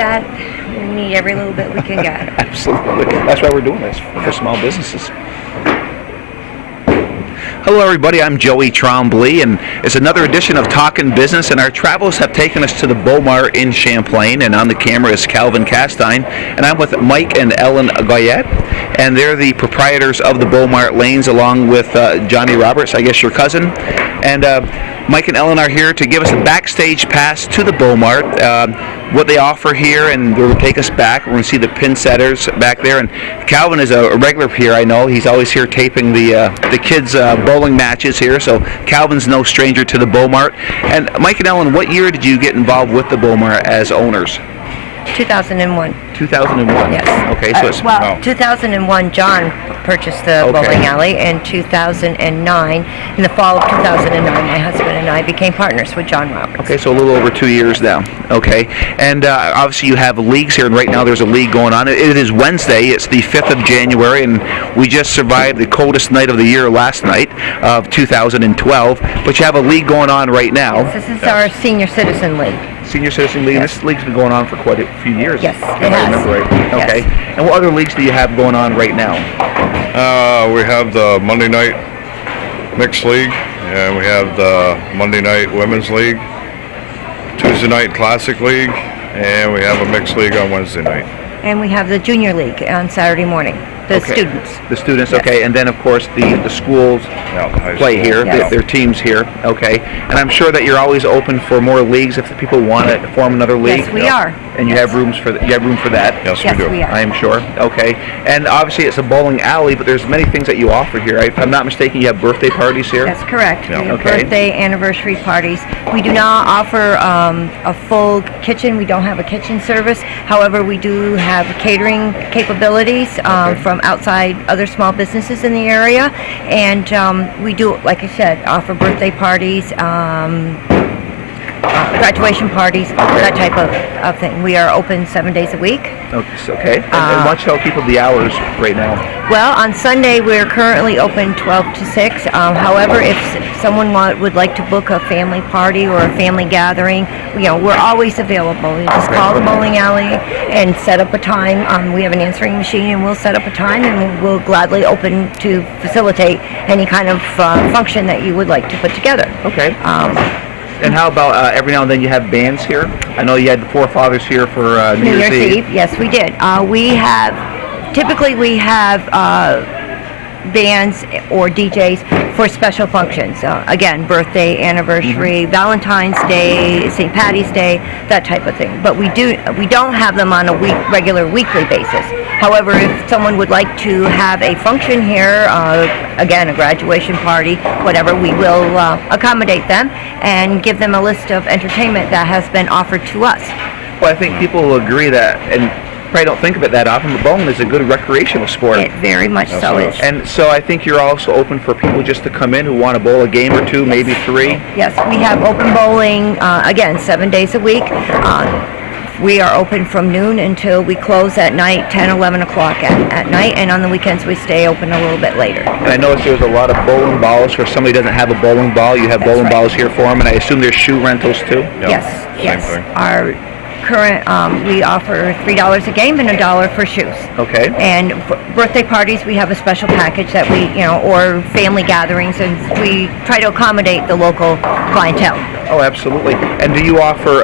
that, we need every little bit we can get. Absolutely. That's why we're doing this, for small businesses. Hello everybody, I'm Joey Trombley, and it's another edition of Talkin' Business, and our travels have taken us to the Mart in Champlain, and on the camera is Calvin Castine, and I'm with Mike and Ellen Goyettes, and they're the proprietors of the Mart lanes, along with Johnny Roberts, I guess your cousin, and Mike and Ellen are here to give us a backstage pass to the Mart, what they offer here, and they'll take us back. We're going to see the Pinsetters back there, and Calvin is a regular here, I know. He's always here taping the kids' bowling matches here, so Calvin's no stranger to the Mart. And Mike and Ellen, what year did you get involved with the Mart as owners? 2001. 2001? Yes. Okay, so it's... 2001, John purchased the bowling alley. In 2009, in the fall of 2009, my husband and I became partners with John Roberts. Okay, so a little over 2 years now. Okay, and obviously you have leagues here, and right now there's a league going on. It is Wednesday. It's the 5th of January, and we just survived the coldest night of the year last night of 2012, but you have a league going on right now. Yes, this is our Senior Citizen League. Senior Citizen League. Yes. This league's been going on for quite a few years. Yes, if it I has. remember right. Okay. Yes. And what other leagues do you have going on right now? We have the Monday night mixed league, and we have the Monday night women's league, Tuesday night classic league, and we have a mixed league on Wednesday night. And we have the Junior League on Saturday morning. The students. The students, Yes. okay, and then of course the schools high play school. here, Yes. their teams here, okay. And I'm sure that you're always open for more leagues if the people want to form another league. Yes, we are. And you have room for that. Yes, Yes, we do. we are. I am sure. Okay. And obviously it's a bowling alley, but there's many things that you offer here. If I'm not mistaken, you have birthday parties here? That's correct. Yeah. We have Okay. birthday, anniversary parties. We do not offer a full kitchen. We don't have a kitchen service. However, we do have catering capabilities from outside other small businesses in the area. And we do, like I said, offer birthday parties, graduation parties, that type of thing. We are open 7 days a week. Okay. And why don't you tell people the hours right now? Well, on Sunday we're currently open 12 to 6. However, if someone would like to book a family party or a family gathering, we're always available. You just call the bowling alley and set up a time. We have an answering machine, and we'll set up a time, and we'll gladly open to facilitate any kind of function that you would like to put together. Okay. And how about every now and then you have bands here? I know you had the forefathers here for New Year's Eve. Yes, we did. Typically we have bands or DJs for special functions. Again, birthday, anniversary, Valentine's Day, St. Patty's Day, that type of thing. But we don't have them on a regular weekly basis. However, if someone would like to have a function here, again, a graduation party, whatever, we will accommodate them and give them a list of entertainment that has been offered to us. Well, I think people will agree that, and probably don't think of it that often, but bowling is a good recreational sport. It very much so is. And so I think you're also open for people just to come in who want to bowl a game or two, maybe 3. Yes, we have open bowling, again, 7 days a week. We are open from noon until we close at night, 10, 11 o'clock at night, and on the weekends we stay open a little bit later. And I noticed there's a lot of bowling balls. For if somebody doesn't have a bowling ball, you have bowling balls here for them, and I assume there's shoe rentals too? Yes, same thing. Our current, we offer $3 a game and $1 for shoes. Okay. And for birthday parties, we have a special package that we, or family gatherings, and we try to accommodate the local clientele. Oh, absolutely. And do you offer,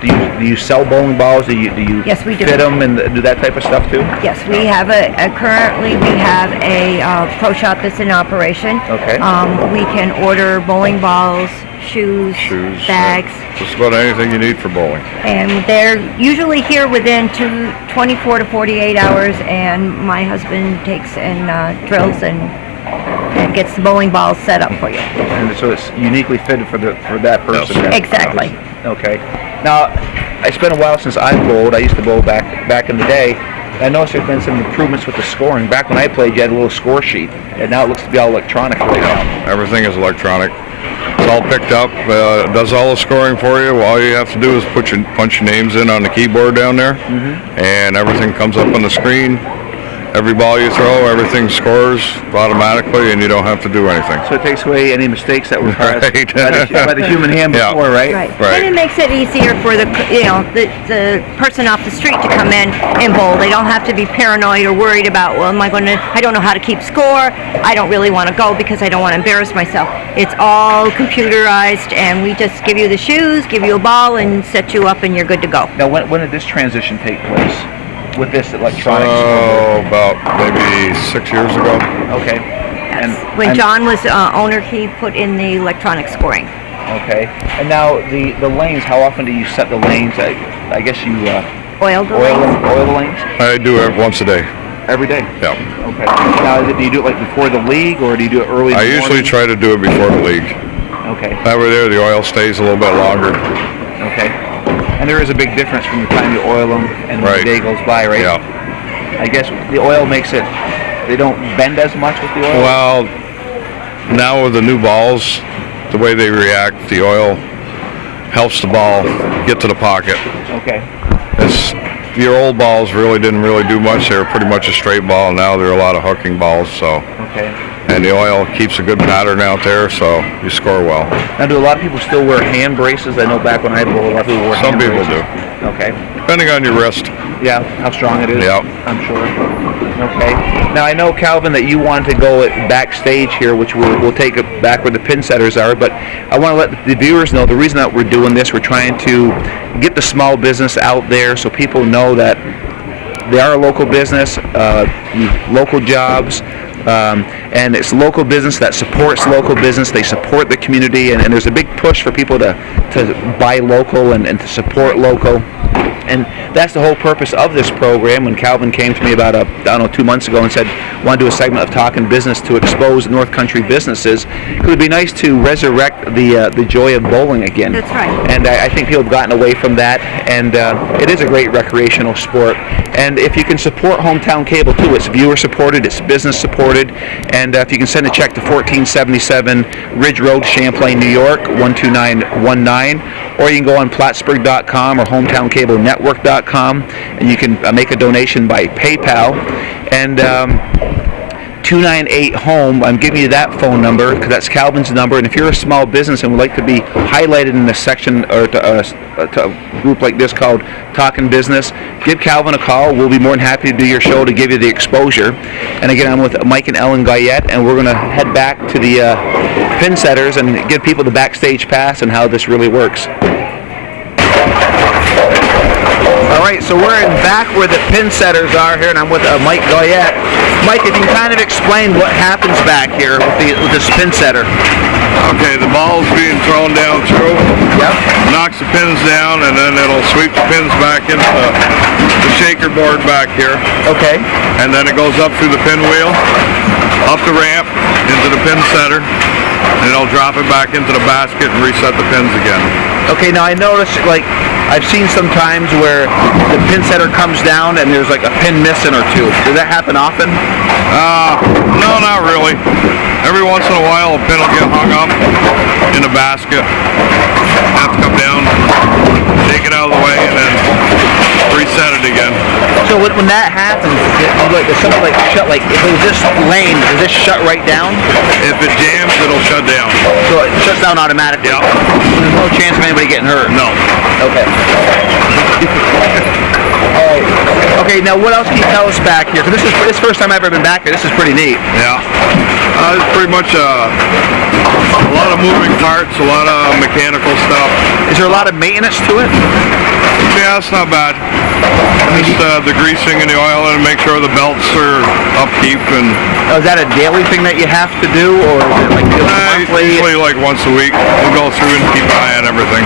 do you sell bowling balls? Do you Yes, we do. fit them and do that type of stuff too? Yes, we have currently we have a pro shop that's in operation. Okay. We can order bowling balls, shoes, bags. Just about anything you need for bowling. And they're usually here within 24 to 48 hours, and my husband takes and drills and gets the bowling balls set up for you. And so it's uniquely fitted for that person. Yes. Exactly. Okay. Now, it's been a while since I bowled. I used to bowl back in the day. I noticed there's been some improvements with the scoring. Back when I played, you had a little score sheet, and now it looks to be all electronic right now. Everything is electronic. It's all picked up. It does all the scoring for you. All you have to do is punch your names in on the keyboard down there, and everything comes up on the screen. Every ball you throw, everything scores automatically, and you don't have to do anything. So it takes away any mistakes that were caused Right. by the human hand Yeah. before, right? Right. And it makes it easier for the person off the street to come in and bowl. They don't have to be paranoid or worried about, well, I don't know how to keep score. I don't really want to go because I don't want to embarrass myself. It's all computerized, and we just give you the shoes, give you a ball, and set you up, and you're good to go. Now, when did this transition take place with this electronics? Oh, about maybe 6 years ago. Okay. When John was owner, he put in the electronic scoring. Okay. And now the lanes, how often do you set the lanes? I guess you Oil the oil lanes. the lanes? I do it once a day. Every day? Yeah. Okay. Now, do you do it like before the league, or do you do it early in I the usually morning? try to do it before the league. Okay. That way there, the oil stays a little bit longer. Okay. And there is a big difference from the time you oil them and when Right. the day goes by, right? Yeah. I guess the oil makes it, they don't bend as much with the oil? Well, now with the new balls, the way they react, the oil helps the ball get to the pocket. Okay. Your old balls really didn't do much. They were pretty much a straight ball. Now they're a lot of hooking balls. So, Okay. and the oil keeps a good pattern out there, so you score well. Now, do a lot of people still wear hand braces? I know back when I bowled, a lot of people wore Some hand people braces. do, Okay. depending on your wrist. Yeah, how strong it is. Yeah. I'm sure. Okay. Now, I know, Calvin, that you wanted to go backstage here, which we'll take it back where the Pinsetters are, but I want to let the viewers know the reason that we're doing this, we're trying to get the small business out there so people know that they are a local business, local jobs, and it's local business that supports local business. They support the community, and there's a big push for people to buy local and to support local. And that's the whole purpose of this program. When Calvin came to me about 2 months ago and said, want to do a segment of Talking Business to expose North Country businesses, it would be nice to resurrect the joy of bowling again. That's right. And I think people have gotten away from that, and it is a great recreational sport. And if you can support Hometown Cable too, it's viewer supported, it's business supported, and if you can send a check to 1477 Ridge Road, Champlain, New York, 12919, or you can go on Plattsburgh.com or HometownCableNetwork.com, and you can make a donation by PayPal. And 298-HOME, I'm giving you that phone number because that's Calvin's number. And if you're a small business and would like to be highlighted in a section or to a group like this called Talking Business, give Calvin a call. We'll be more than happy to do your show to give you the exposure. And again, I'm with Mike and Ellen Goyette, and we're going to head back to the Pinsetters and give people the backstage pass and how this really works. All right, so we're back where the Pinsetters are here, and I'm with Mike Goyette. Mike, if you can kind of explain what happens back here with this Pinsetter. Okay, the ball's being thrown down through. Yep. Knocks the pins down, and then it'll sweep the pins back into the shaker board back here. Okay. And then it goes up through the pinwheel, up the ramp, into the pin setter, and it'll drop it back into the basket and reset the pins again. Okay, now I noticed, like, I've seen sometimes where the pin setter comes down and there's like a pin missing or two. Does that happen often? No, not really. Every once in a while, a pin will get hung up in the basket. Have to come down, take it out of the way, and then reset it again. So when that happens, does something like shut, like if it was this lane, does this shut right down? If it jams, it'll shut down. So it shuts down automatically? Yeah. There's no chance of anybody getting hurt? No. Okay. All right. Okay, now what else can you tell us back here? So this is the first time I've ever been back here. This is pretty neat. Yeah. It's pretty much a lot of moving parts, a lot of mechanical stuff. Is there a lot of maintenance to it? Yeah, it's not bad. Just the greasing and the oil and make sure the belts are upkeep and... Is that a daily thing that you have to do, or is it like monthly? Usually like once a week. We'll go through and keep an eye on everything.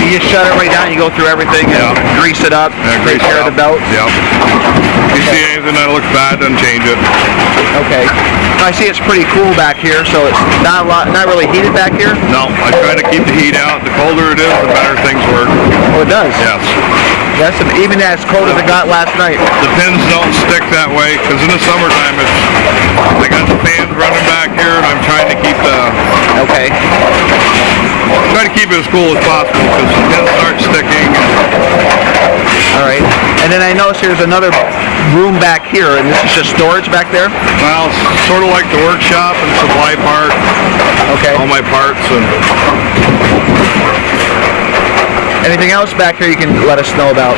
You just shut it right down, you go through everything and grease it up, take care of the belts? Yep. If you see anything that looks bad, then change it. Okay. I see it's pretty cool back here, so it's not really heated back here? No, I try to keep the heat out. The colder it is, the better things work. Oh, it does? Yes. That's even as cold as it got last night. The pins don't stick that way, because in the summertime, I got the fans running back here, and I'm trying to keep Okay. try to keep it as cool as possible, because the pins start sticking. All right. And then I noticed there's another room back here, and this is just storage back there? Well, it's sort of like the workshop and supply part. Okay. All my parts and Anything else back here you can let us know about?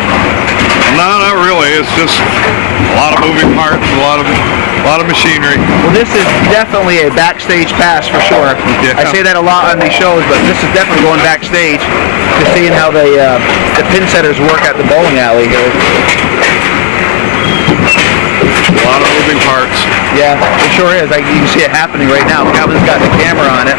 no, not really. It's just a lot of moving parts, and a lot of machinery. Well, this is definitely a backstage pass for sure. Yeah. I say that a lot on these shows, but this is definitely going backstage to seeing how the Pinsetters work at the bowling alley here. A lot of moving parts. Yeah, it sure is. You can see it happening right now. Calvin's got the camera on it.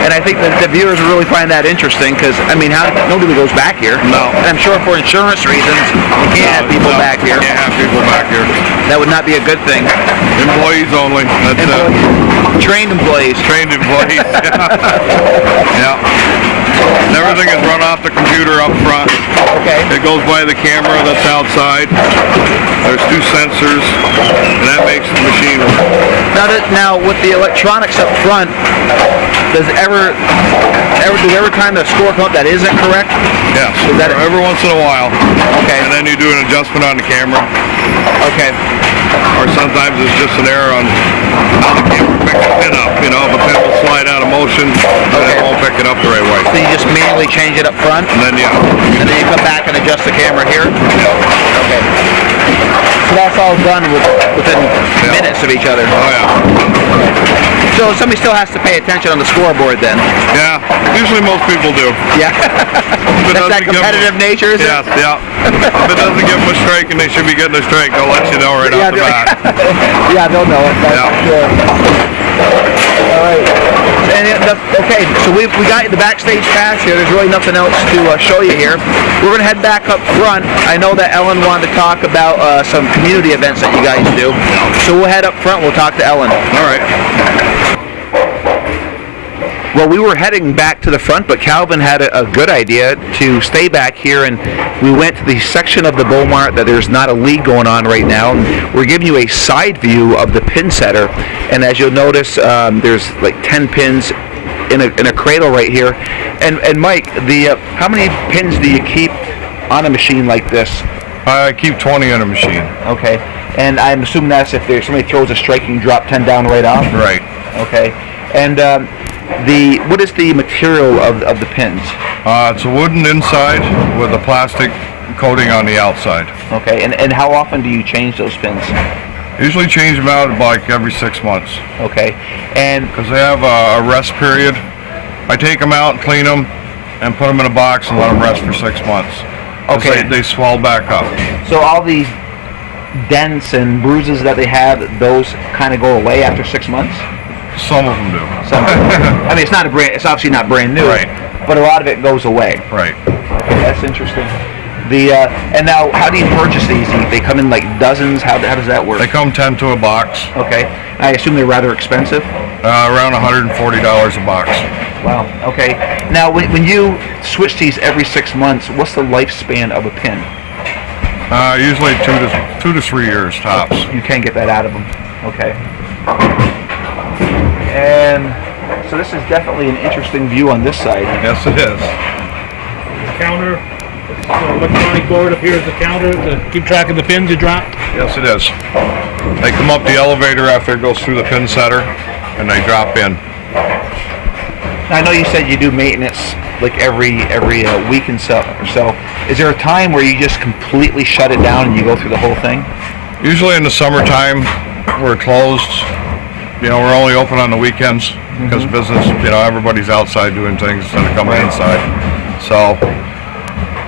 And I think that the viewers will really find that interesting because, I mean, nobody goes back here. No. And I'm sure for insurance reasons, you can't have people back here. Can't have people back here. That would not be a good thing. Employees only. That's Trained employees. trained employees. Yeah. And everything is run off the computer up front. Okay. It goes by the camera that's outside. There's 2 sensors, and that makes the machine work. Now with the electronics up front, does every time the score come up that isn't correct? Yes. Is that Every once in a while. Okay. And then you do an adjustment on the camera. Okay. Or sometimes it's just an error on how the camera picks the pin up. You know, if a pin will slide out of motion, then it won't pick it up the right way. So you just manually change it up front, And then, yeah. and then you come back and adjust the camera here? Okay. So that's all done within minutes of each other. Oh, yeah. So somebody still has to pay attention on the scoreboard then? Yeah. Usually most people do. Yeah. If it That's that doesn't give competitive them- nature, is Yes, yeah. If it doesn't give them a strike and they should be getting a strike, they'll let you know right off the bat. Yeah, they'll know it. That's Yeah. for sure. All right. Okay, so we got the backstage pass here. There's really nothing else to show you here. We're going to head back up front. I know that Ellen wanted to talk about some community events that you guys do. So we'll head up front. We'll talk to Ellen. All right. Well, we were heading back to the front, but Calvin had a good idea to stay back here, and we went to the section of the Mart that there's not a league going on right now. We're giving you a side view of the pin setter, and as you'll notice, there's like 10 pins in a cradle right here. And Mike, how many pins do you keep on a machine like this? I keep 20 on a machine. Okay, and I'm assuming that's if somebody throws a strike, you can drop 10 down right off? Right. Okay, and what is the material of the pins? It's a wooden inside with a plastic coating on the outside. Okay, and how often do you change those pins? Usually change them out like every 6 months Okay, and because they have a rest period. I take them out, clean them, and put them in a box and let them rest for 6 months. 'Cause Okay. They swell back up. so all these dents and bruises that they have, those kind of go away after 6 months? Some of them do. Some, I mean, it's obviously not brand new, Right. but a lot of it goes away. Right. Okay, that's interesting. And now, how do you purchase these? They come in like dozens. How does that work? They come 10 to a box, Okay, I assume they're rather expensive. around $140 a box. Wow. Okay. Now, when you switch these every 6 months, what's the lifespan of a pin? Usually 2 to 3 years tops. You can get that out of them. Okay. And so this is definitely an interesting view on this side. Yes, it is. Counter, electronic board up here is the counter to keep track of the pins you dropped. Yes, it is. They come up the elevator after it goes through the pin setter, and they drop in. Now, I know you said you do maintenance like every week and so or so. Is there a time where you just completely shut it down and you go through the whole thing? Usually in the summertime, we're closed. You know, we're only open on the weekends because business, you know, everybody's outside doing things instead of coming inside. So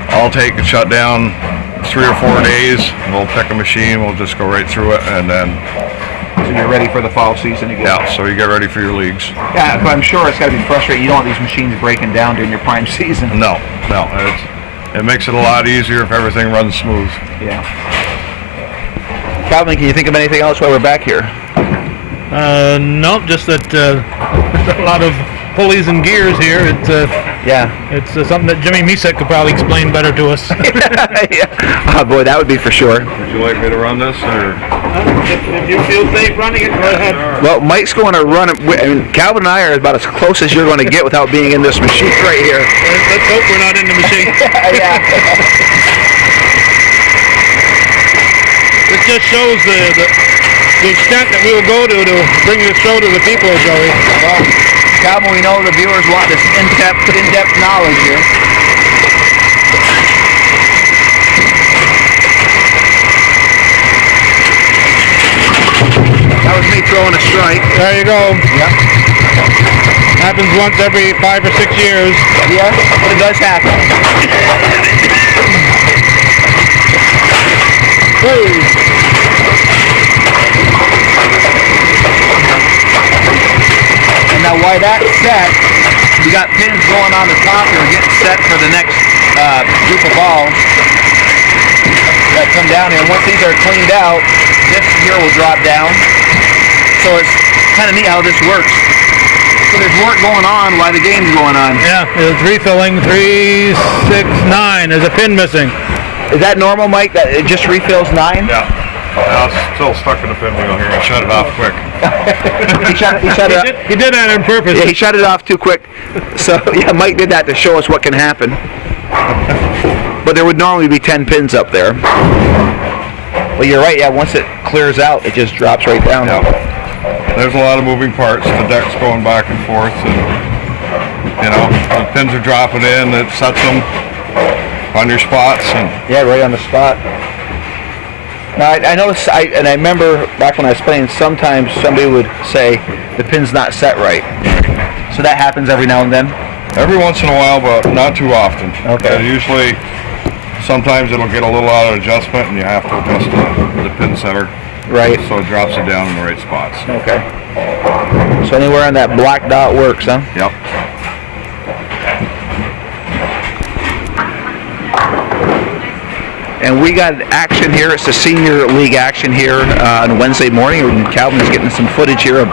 I'll take and shut down 3 or 4 days. We'll pick a machine. We'll just go right through it, and then So you're ready for the fall season again? yeah. So you get ready for your leagues. Yeah, but I'm sure it's got to be frustrating. You don't want these machines breaking down during your prime season. No, it makes it a lot easier if everything runs smooth. Yeah. Calvin, can you think of anything else while we're back here? No, just that a lot of pulleys and gears here. Yeah. It's something that Jimmy Misek could probably explain better to us. Yeah. Oh boy, that would be for sure. Would you like me to run this, or? If you feel safe running it, go ahead. Well, Mike's going to run it. I mean, Calvin and I are about as close as you're going to get without being in this machine right here. Let's hope we're not in the machine. Yeah. This just shows the extent that we will go to bring the show to the people, Joey. Well, Calvin, we know the viewers want this in-depth knowledge here. That was me throwing a strike. There you go. Yep. Happens once every 5 or 6 years. Yes, but it does happen. Hey. And now while that's set, we got pins going on the top here, getting set for the next group of balls that come down here. And once these are cleaned out, this here will drop down. So it's kind of neat how this works. So there's work going on while the game's going on. Yeah, it's refilling 3, 6, 9. There's a pin missing. Is that normal, Mike? That it just refills 9? Yeah. I was still stuck in the pinwheel here. I shut it off quick. he shut it off. He did that on purpose. Yeah, he shut it off too quick. So yeah, Mike did that to show us what can happen. But there would normally be 10 pins up there. Well, you're right. Yeah, once it clears out, it just drops right down. Yeah. There's a lot of moving parts. The deck's going back and forth, and the pins are dropping in. It sets them on your spots, and Yeah, right on the spot. Now, I noticed, and I remember back when I was playing, sometimes somebody would say the pin's not set right. So that happens every now and then? every once in a while, but not too often. Okay. Usually, sometimes it'll get a little out of adjustment, and you have to adjust the pin setter. Right. So it drops it down in the right spots. Okay. So anywhere on that black dot works, huh? Yep. And we got action here. It's the senior league action here on Wednesday morning. And Calvin is getting some footage here of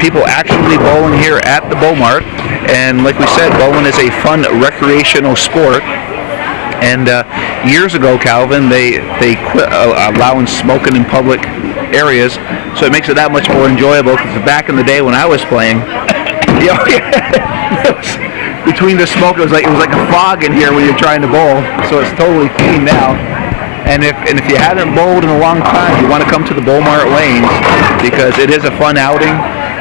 people actually bowling here at the Mart. And like we said, bowling is a fun recreational sport. And years ago, Calvin, they quit allowing smoking in public areas, so it makes it that much more enjoyable. Because back in the day when I was playing, between the smoke, it was like a fog in here when you're trying to bowl. So it's totally clean now. And if you haven't bowled in a long time, you want to come to the Mart Lanes, because it is a fun outing,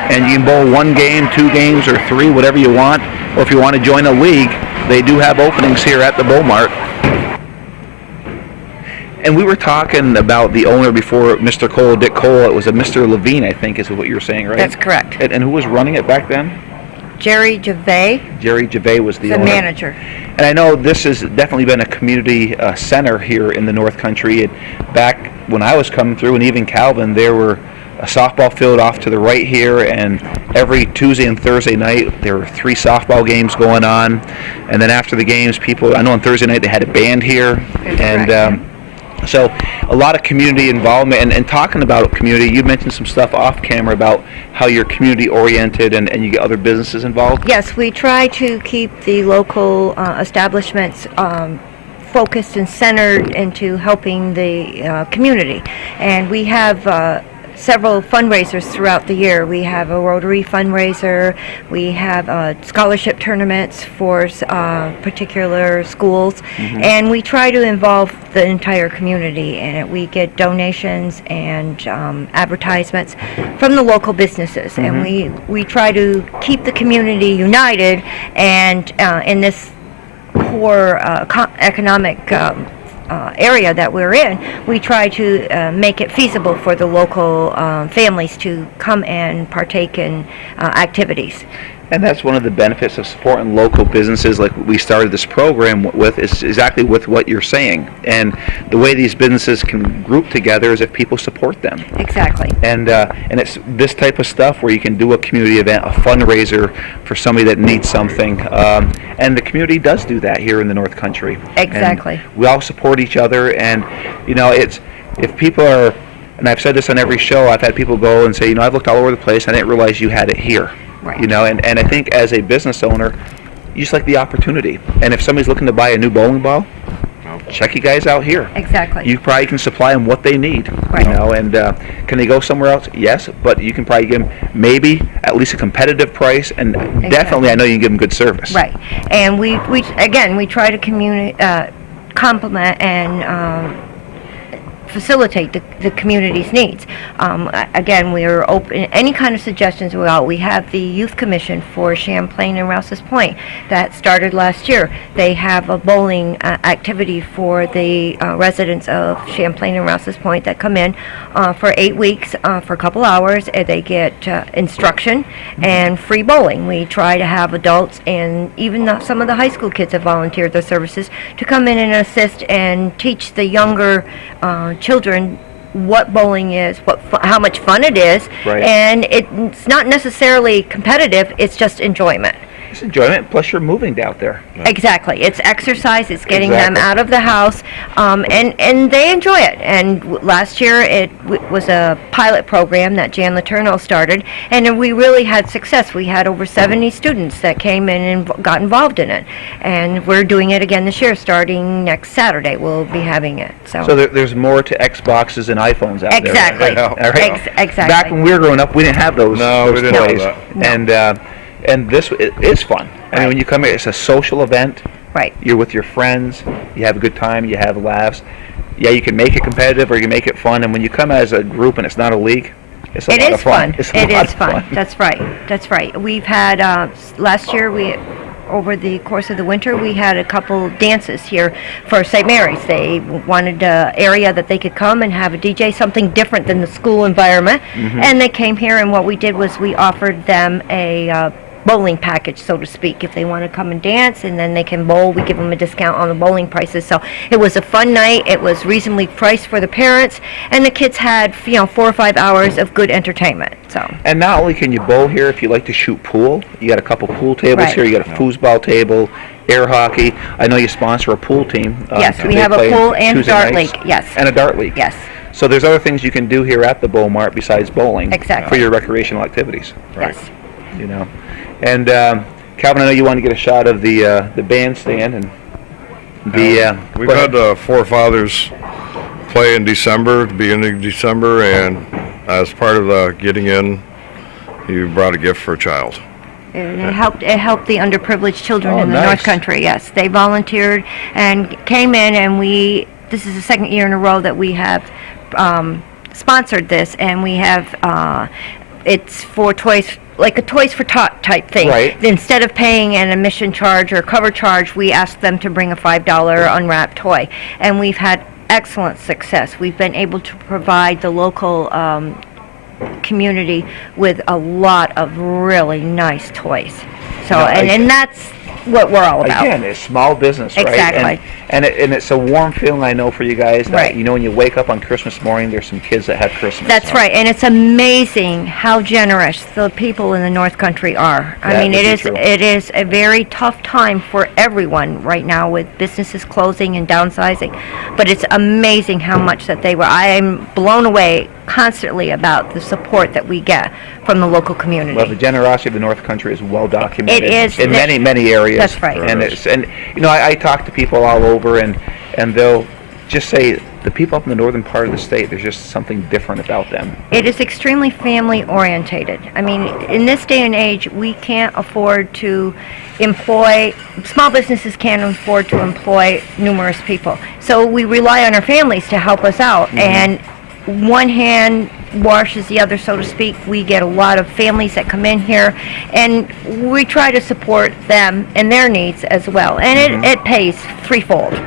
and you can bowl 1 game, 2 games, or 3, whatever you want. Or if you want to join a league, they do have openings here at the Mart. And we were talking about the owner before, Mr. Cole, Dick Cole. It was a Mr. Levine, I think, is what you were saying, right? That's correct. And who was running it back then? Jerry Gervais, Jerry Gervais was the the owner. manager. And I know this has definitely been a community center here in the North Country. And back when I was coming through, and even Calvin, there were a softball field off to the right here, and every Tuesday and Thursday night there were 3 softball games going on. And then after the games, I know on Thursday night they had a band here. That's and correct. So a lot of community involvement, and talking about community, you mentioned some stuff off camera about how you're community oriented and you get other businesses involved. Yes, we try to keep the local establishments focused and centered into helping the community. And we have several fundraisers throughout the year. We have a Rotary fundraiser, we have scholarship tournaments for particular schools, and we try to involve the entire community in it. We get donations and advertisements from the local businesses, and we try to keep the community united, and in this poor economic area that we're in, we try to make it feasible for the local families to come and partake in activities. And that's one of the benefits of supporting local businesses, like we started this program with, is exactly with what you're saying. And the way these businesses can group together is if people support them. Exactly. And it's this type of stuff where you can do a community event, a fundraiser for somebody that needs something. And the community does do that here in the North Country. Exactly. And we all support each other, and it's, if people are, and I've said this on every show, I've had people go and say, I've looked all over the place, I didn't realize you had it here. Right. And I think as a business owner, you just like the opportunity. And if somebody's looking to buy a new bowling ball, check you guys out here. Exactly. You probably can supply them what they need. Right. And can they go somewhere else? Yes, but you can probably give them maybe at least a competitive price, and definitely I know you can give them good service. Right. And we try to complement and facilitate the community's needs. Again, we are open, any kind of suggestions we have the Youth Commission for Champlain and Rouse's Point that started last year. They have a bowling activity for the residents of Champlain and Rouse's Point that come in for 8 weeks for a couple hours. They get instruction and free bowling. We try to have adults and even some of the high school kids have volunteered their services to come in and assist and teach the younger children what bowling is, how much fun it is, Right. and it's not necessarily competitive, it's just enjoyment. It's enjoyment, plus you're moving out there. Exactly. It's exercise. It's getting them Exactly. out of the house, and they enjoy it. And last year it was a pilot program that Jan Letourneau started, and we really had success. We had over 70 students that came in and got involved in it. And we're doing it again this year, starting next Saturday. We'll be having it. So There's more to Xboxes and iPhones out exactly. there. All right. Exactly. Back when we were growing up, we didn't have those. No, those we didn't have toys. that. And this is fun. I mean, when you come here, it's a social event. Right. You're with your friends. You have a good time. You have laughs. Yeah, you can make it competitive or you can make it fun. And when you come as a group and it's not a league, it's a lot of fun. It's a It lot is of fun. That's right. That's right. We've had last year over the course of the winter, we had a couple dances here for St. Mary's. They wanted an area that they could come and have a DJ, something different than the school environment. And they came here, and what we did was we offered them a bowling package, so to speak. If they want to come and dance and then they can bowl, we give them a discount on the bowling prices. So it was a fun night. It was reasonably priced for the parents, and the kids had 4 or 5 hours of good entertainment. So And not only can you bowl here, if you like to shoot pool, you got a couple pool tables Right. here. You got a foosball table, air hockey. I know you sponsor a pool team. Yes, we They have a play pool and Tuesday dart nights. league, yes. And a dart league. yes, So there's other things you can do here at the Bow Mart besides bowling. Exactly. For your recreational activities. yes. You know, and Calvin, I know you want to get a shot of the bandstand and the. We've go ahead. had Forefathers play in December, beginning of December, and as part of the getting in, you brought a gift for a child. And it helped the underprivileged children Oh, in the nice. North Country. Yes, they volunteered and came in, and this is the second year in a row that we have sponsored this, and we have it's for toys, like a Toys for Tot type thing. Right. Instead of paying an admission charge or cover charge, we ask them to bring a $5 unwrapped toy, and we've had excellent success. We've been able to provide the local community with a lot of really nice toys. So, No, and that's what we're all about. Again, it's small business, right? Exactly. And it's a warm feeling, I know, for you guys. That, Right. You know, when you wake up on Christmas morning, there's some kids that have Christmas. That's so. right, and it's amazing how generous the people in the North Country are. I That mean, would be it true. is a very tough time for everyone right now with businesses closing and downsizing. But it's amazing how much that they were. I am blown away constantly about the support that we get from the local community. Well, the generosity of the North Country is well documented. It is. In many areas. That's right. And you know, I talk to people all over, and they'll just say the people up in the northern part of the state, there's just something different about them. It is extremely family orientated. I mean, in this day and age, we can't afford to small businesses can't afford to employ numerous people. So we rely on our families to help us out. And one hand washes the other, so to speak. We get a lot of families that come in here, and we try to support them and their needs as well. And it pays threefold.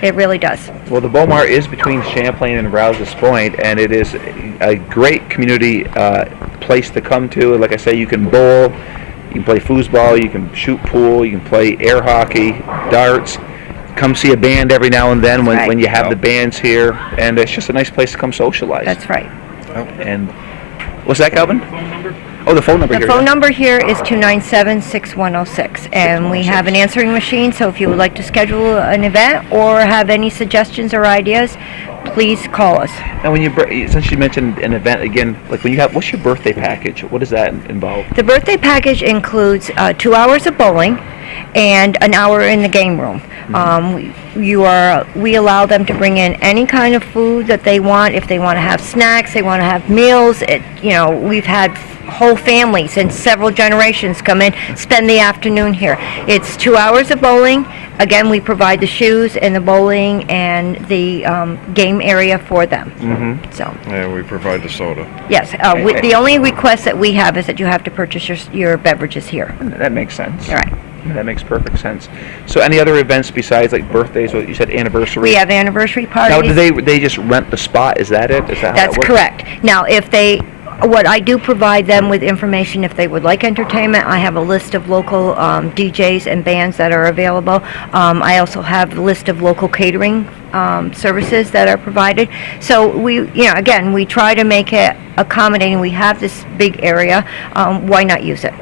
It really does. Well, the Bow Mart is between Champlain and Rouse's Point, and it is a great community place to come to. Like I say, you can bowl, you can play foosball, you can shoot pool, you can play air hockey, darts. Come see a band every now and then when you have the bands here, and it's just a nice place to come socialize. That's right. And what's that, Calvin? Phone number? Oh, the phone number The here. phone number here is 297-6106, and we have an answering machine, so if you would like to schedule an event or have any suggestions or ideas, please call us. Now, since you mentioned an event again, like when you have, what's your birthday package? What does that involve? The birthday package includes 2 hours of bowling and an hour in the game room. We allow them to bring in any kind of food that they want. If they want to have snacks, they want to have meals. We've had whole families and several generations come in, spend the afternoon here. It's 2 hours of bowling. Again, we provide the shoes and the bowling and the game area for them. So, And we provide the soda. yes, the only request that we have is that you have to purchase your beverages here. That makes sense. All right. That makes perfect sense. So any other events besides like birthdays, what you said anniversary? We have anniversary parties. Now, do they just rent the spot? Is that it? Is that how That's it works? correct. Now, what I do provide them with information if they would like entertainment. I have a list of local DJs and bands that are available. I also have a list of local catering services that are provided. So again, we try to make it accommodating. We have this big area. Why not use it?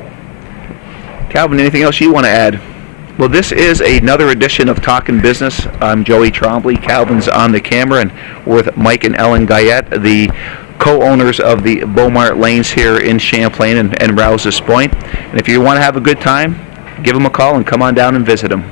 Calvin, anything else you want to add? Well, this is another edition of Talkin' Business. I'm Joey Trombley. Calvin's on the camera, and we're with Mike and Ellen Goyette, the co-owners of the Mart Lanes here in Champlain and Rouse's Point. And if you want to have a good time, give them a call and come on down and visit them.